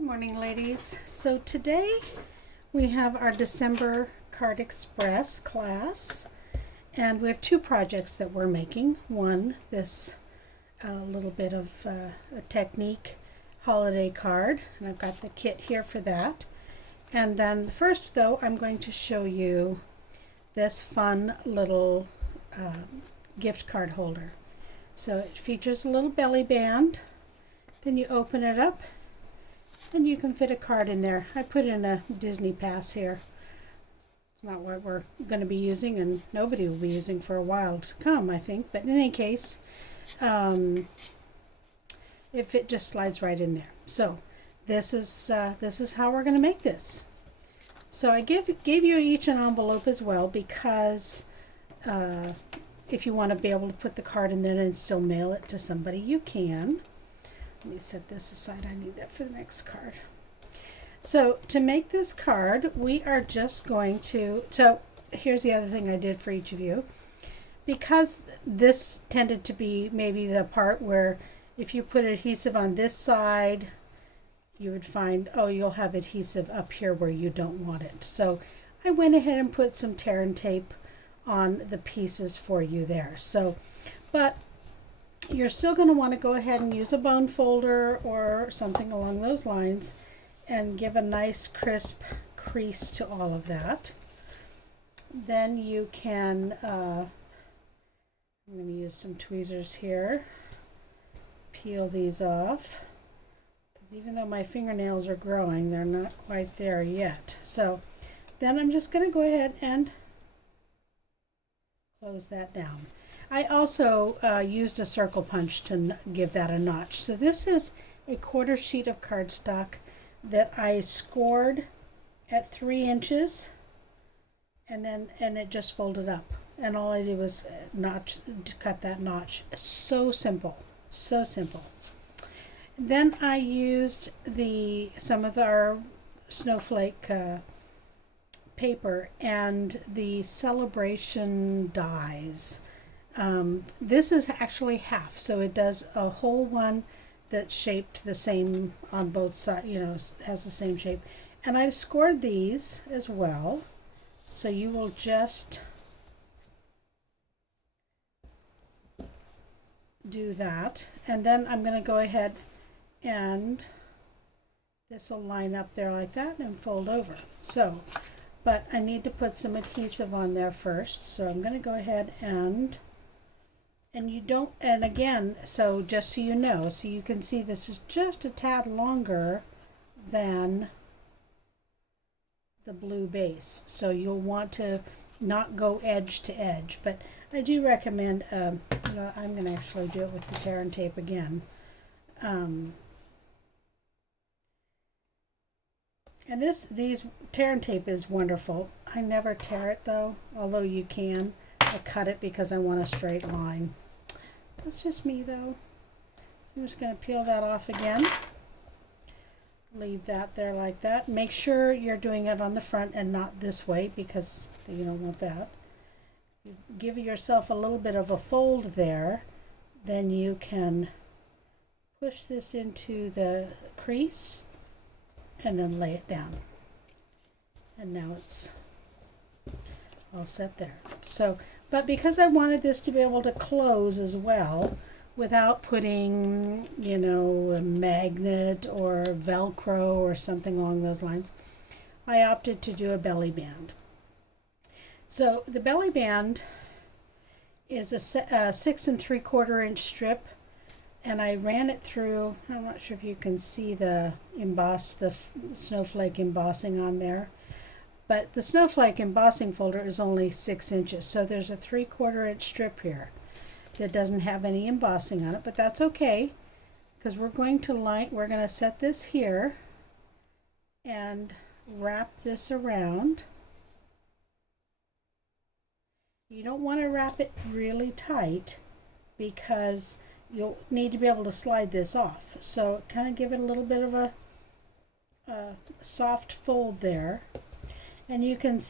Good morning, ladies. So today we have our December Card Express class, and we have two projects that we're making. One, this little bit of a technique holiday card, and I've got the kit here for that. And then first, though, I'm going to show you this fun little gift card holder. So it features a little belly band. Then you open it up and you can fit a card in there. I put in a Disney pass here. It's not what we're going to be using, and nobody will be using for a while to come, I think. But in any case, if it just slides right in there. So this is how we're going to make this. So I gave you each an envelope as well, because if you want to be able to put the card in there and still mail it to somebody, you can. Let me set this aside. I need that for the next card. So to make this card, we are just going to, so here's the other thing I did for each of you. Because this tended to be maybe the part where if you put adhesive on this side, you would find, oh, you'll have adhesive up here where you don't want it. So I went ahead and put some tear and tape on the pieces for you there. So, but you're still going to want to go ahead and use a bone folder or something along those lines and give a nice crisp crease to all of that. Then you can, I'm going to use some tweezers here, peel these off, because even though my fingernails are growing, they're not quite there yet. So then I'm just going to go ahead and close that down. I also used a circle punch to give that a notch. So this is a quarter sheet of cardstock that I scored at 3 inches, and it just folded up. And all I did was cut that notch. So simple, so simple. Then I used some of our snowflake paper and the celebration dies. This is actually half, so it does a whole one that's shaped the same on both sides, has the same shape. And I've scored these as well, so you will just do that. And then I'm going to go ahead and this will line up there like that and fold over. So, but I need to put some adhesive on there first, so I'm going to go ahead and you don't, and again, so just so you know, so you can see this is just a tad longer than the blue base. So you'll want to not go edge to edge, but I do recommend, I'm going to actually do it with the tear and tape again. And these tear and tape is wonderful. I never tear it though, although you can. I cut it because I want a straight line. That's just me though. So I'm just going to peel that off again. Leave that there like that. Make sure you're doing it on the front and not this way, because you don't want that. You give yourself a little bit of a fold there, then you can push this into the crease and then lay it down. And now it's all set there. So, but because I wanted this to be able to close as well without putting, a magnet or Velcro or something along those lines, I opted to do a belly band. So the belly band is a 6 3/4 inch strip, and I ran it through. I'm not sure if you can see the snowflake embossing on there. But the snowflake embossing folder is only 6 inches, so there's a 3/4 inch strip here that doesn't have any embossing on it, but that's okay, because we're going to set this here and wrap this around. You don't want to wrap it really tight because you'll need to be able to slide this off. So kind of give it a little bit of a soft fold there. And you can,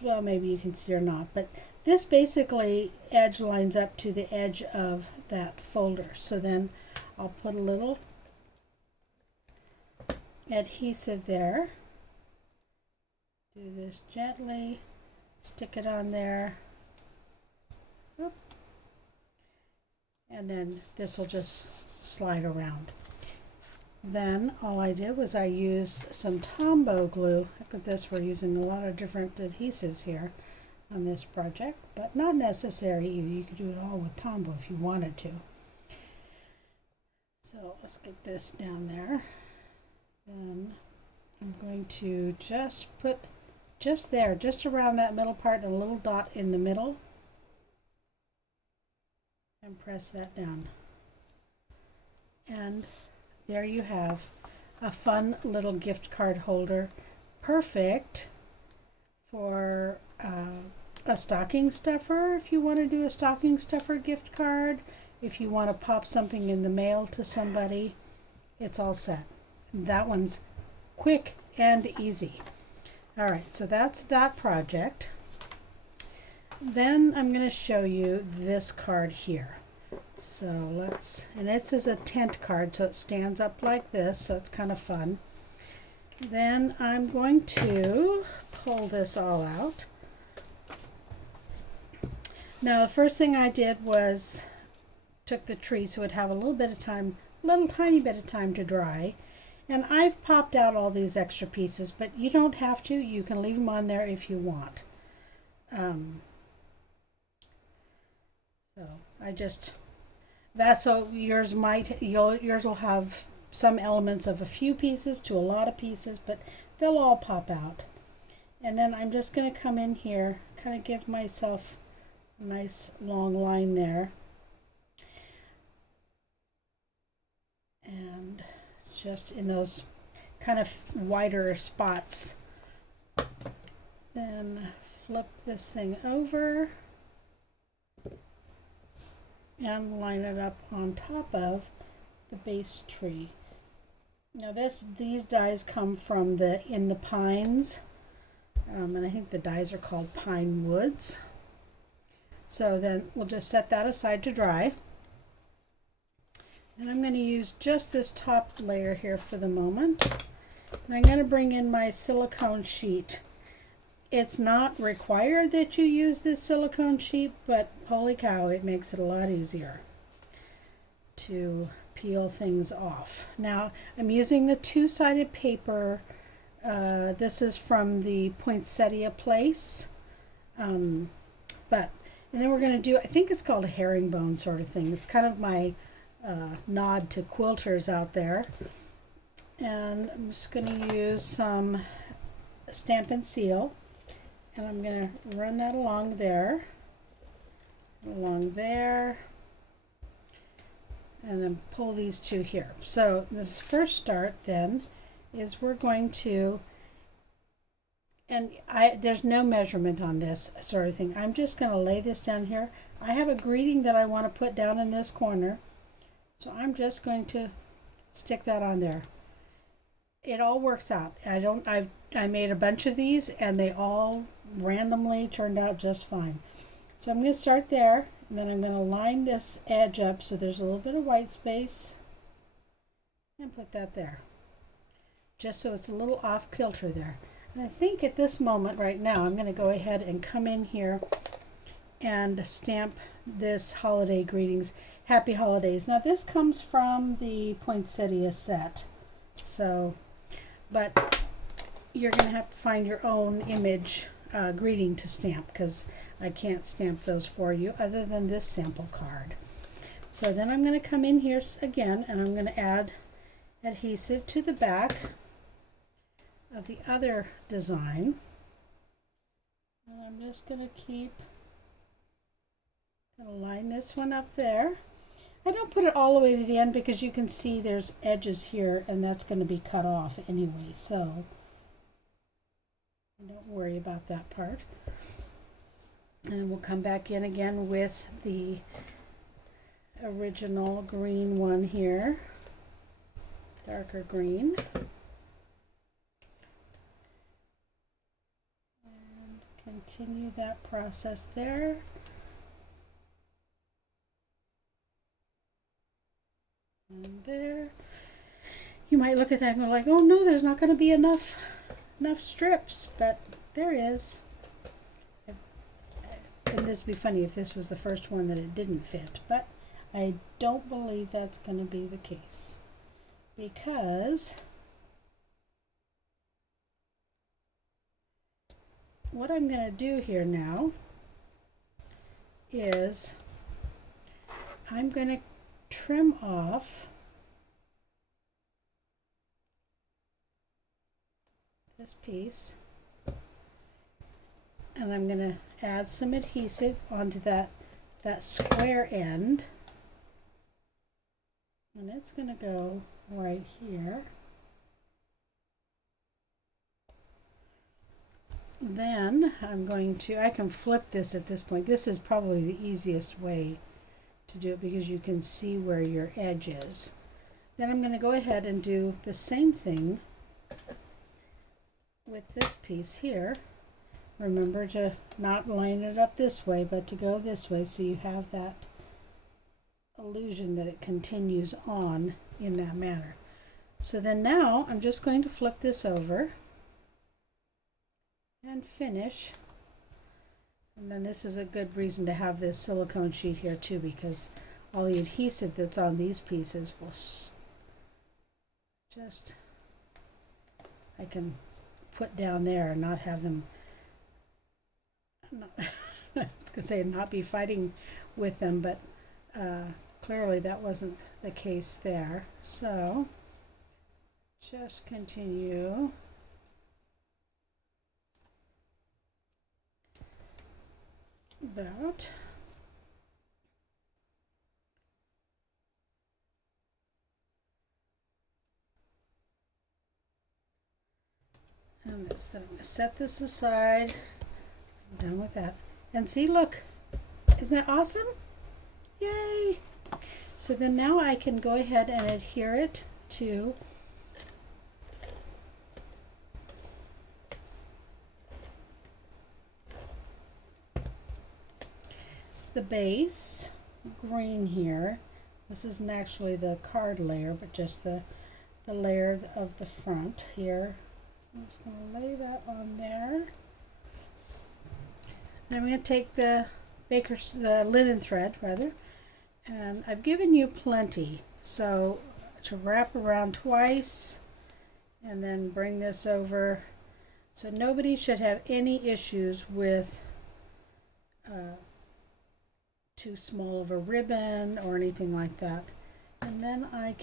well, maybe you can see or not, but this basically edge lines up to the edge of that folder. So then I'll put a little adhesive there. Do this gently, stick it on there, and then this will just slide around. Then all I did was I used some Tombow glue. Look at this, we're using a lot of different adhesives here on this project, but not necessary either. You could do it all with Tombow if you wanted to. So let's get this down there. Then I'm going to just put just there, just around that middle part, a little dot in the middle, and press that down. And there you have a fun little gift card holder, perfect for a stocking stuffer if you want to do a stocking stuffer gift card. If you want to pop something in the mail to somebody, it's all set. That one's quick and easy. All right, so that's that project. Then I'm going to show you this card here. So and this is a tent card, so it stands up like this, so it's kind of fun. Then I'm going to pull this all out. Now the first thing I did was took the tree so it would have a little bit of time, little tiny bit of time to dry. And I've popped out all these extra pieces, but you don't have to. You can leave them on there if you want. So I just, that's so yours will have some elements of a few pieces to a lot of pieces, but they'll all pop out. And then I'm just going to come in here, kind of give myself a nice long line there. And just in those kind of wider spots. Then flip this thing over and line it up on top of the base tree. Now these dies come from In the Pines, and I think the dies are called Pine Woods. So then we'll just set that aside to dry. And I'm going to use just this top layer here for the moment. And I'm going to bring in my silicone sheet. It's not required that you use this silicone sheet, but holy cow, it makes it a lot easier to peel things off. Now, I'm using the two-sided paper. This is from the Poinsettia Place. And then we're going to do, I think it's called a herringbone sort of thing. It's kind of my nod to quilters out there. And I'm just going to use some Stampin' Seal, and I'm going to run that along there, and then pull these two here. So the first start then is we're going to, and there's no measurement on this sort of thing. I'm just going to lay this down here. I have a greeting that I want to put down in this corner, so I'm just going to stick that on there. It all works out. I made a bunch of these and they all randomly turned out just fine. So I'm going to start there, and then I'm going to line this edge up so there's a little bit of white space, and put that there, just so it's a little off kilter there. And I think at this moment right now I'm going to go ahead and come in here and stamp this holiday greetings, happy holidays. Now this comes from the Poinsettia set, so but you're going to have to find your own image greeting to stamp, because I can't stamp those for you other than this sample card. So then I'm going to come in here again, and I'm going to add adhesive to the back of the other design. And I'm just going to line this one up there. I don't put it all the way to the end because you can see there's edges here, and that's going to be cut off anyway, so don't worry about that part. And we'll come back in again with the original green one here, darker green. And continue that process there. And there. You might look at that and go like, oh no, there's not going to be enough strips, but there is. And this would be funny if this was the first one that it didn't fit, but I don't believe that's going to be the case, because what I'm going to do here now is I'm going to trim off this piece, and I'm going to add some adhesive onto that square end, and it's going to go right here. Then I can flip this at this point. This is probably the easiest way to do it because you can see where your edge is. Then I'm going to go ahead and do the same thing with this piece here. Remember to not line it up this way, but to go this way so you have that illusion that it continues on in that manner. So then now I'm just going to flip this over and finish. And then this is a good reason to have this silicone sheet here too, because all the adhesive that's on these pieces will I can put down there and not have them I was going to say not be fighting with them, but clearly that wasn't the case there. So just continue that. And this, then I'm going to set this aside. I'm done with that. And see, look, isn't that awesome? Yay! So then now I can go ahead and adhere it to the base green here. This isn't actually the card layer, but just the layer of the front here. So I'm just going to lay that on there. Then I'm going to take the linen thread rather, and I've given you plenty, so to wrap around twice and then bring this over, so nobody should have any issues with too small of a ribbon or anything like that. And then I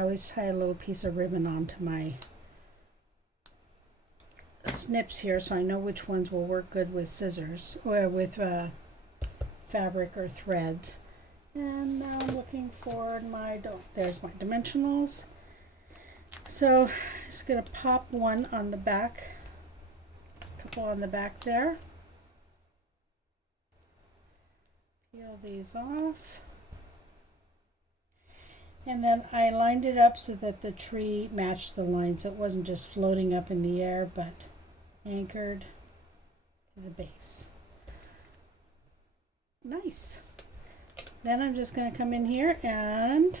always tie a little piece of ribbon onto my snips here, so I know which ones will work good with scissors or with fabric or threads. And now I'm looking for there's my dimensionals. So I'm just going to pop one on the back, a couple on the back there. Peel these off. And then I lined it up so that the tree matched the line, so it wasn't just floating up in the air, but anchored to the base. Nice. Then I'm just going to come in here and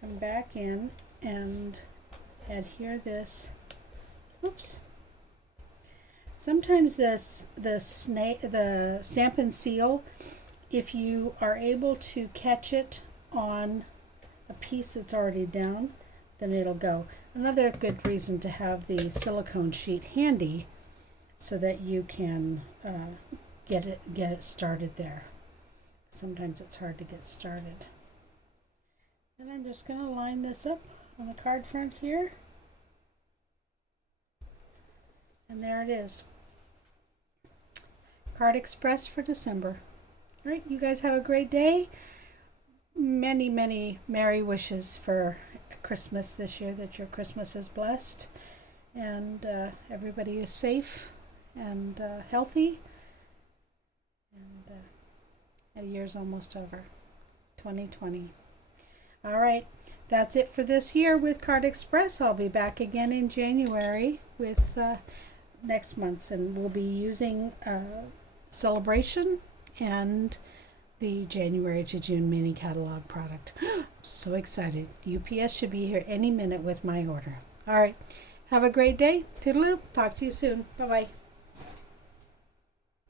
come back in and adhere this. Oops. Sometimes the Stampin' Seal, if you are able to catch it on a piece that's already down, then it'll go. Another good reason to have the silicone sheet handy so that you can get it started there. Sometimes it's hard to get started. Then I'm just going to line this up on the card front here. And there it is. Card Express for December. All right, you guys have a great day. Many, many Merry wishes for Christmas this year, that your Christmas is blessed and everybody is safe and healthy. And the year's almost over, 2020. All right, that's it for this year with Card Express. I'll be back again in January with next month's, and we'll be using Celebration and the January to June mini catalog product. So excited. UPS should be here any minute with my order. All right. Have a great day. Toodaloo. Talk to you soon. Bye-bye.